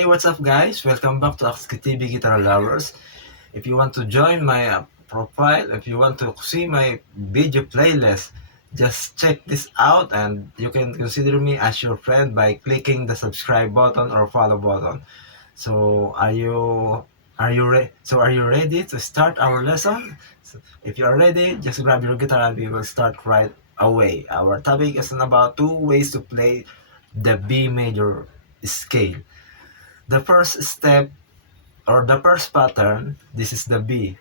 Hey, what's up guys? Welcome back to TV Guitar Lovers. If you want to join my profile, if you want to see my video playlist, just check this out and you can consider me as your friend by clicking the subscribe button or follow button. So are you ready to start our lesson? So if you are ready, just grab your guitar and we will start right away. Our topic is about two ways to play the B major scale. The first step or the first pattern, this is the B.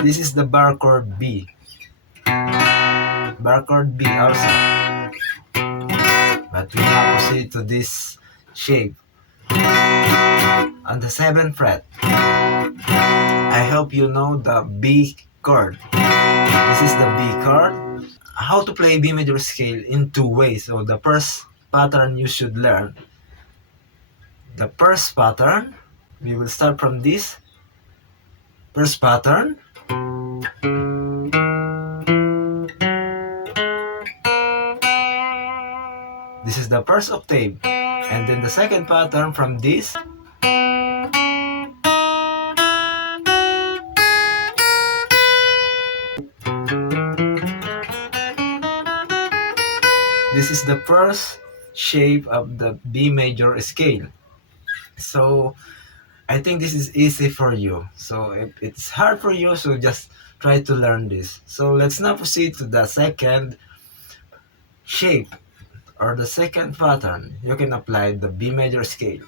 This is the bar chord B. Bar chord B also. But we now proceed to this shape. On the 7th fret. I hope you know the B chord. This is the B chord. How to play B major scale in two ways. So the first pattern you should learn. The first pattern, we will start from this. First pattern. This is the first octave. And then the second pattern from this. This is the first shape of the B major scale. So I think this is easy for you. So if it's hard for you, so just try to learn this. So let's now proceed to the second shape or the second pattern. You can apply the B major scale.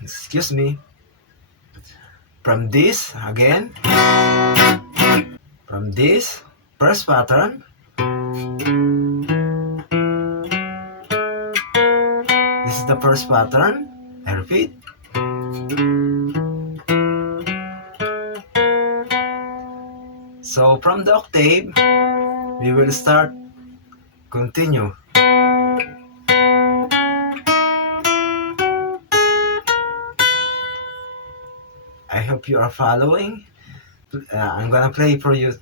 Excuse me. From this again. From this first pattern. This is the first pattern. I repeat. So from the octave, we will start, continue. I hope you are following. I'm gonna play for you.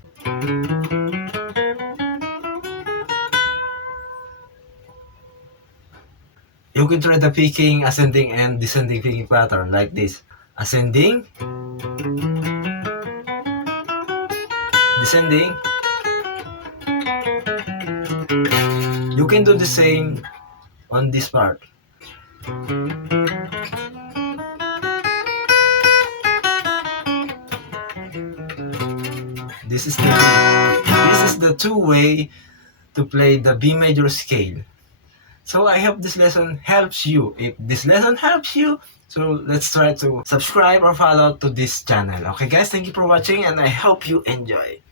You can try the picking, ascending, and descending picking pattern like this. Ascending, descending. You can do the same on this part. This is the two way to play the B major scale. So I hope this lesson helps you. If this lesson helps you, so let's try to subscribe or follow to this channel. Okay guys, thank you for watching and I hope you enjoy.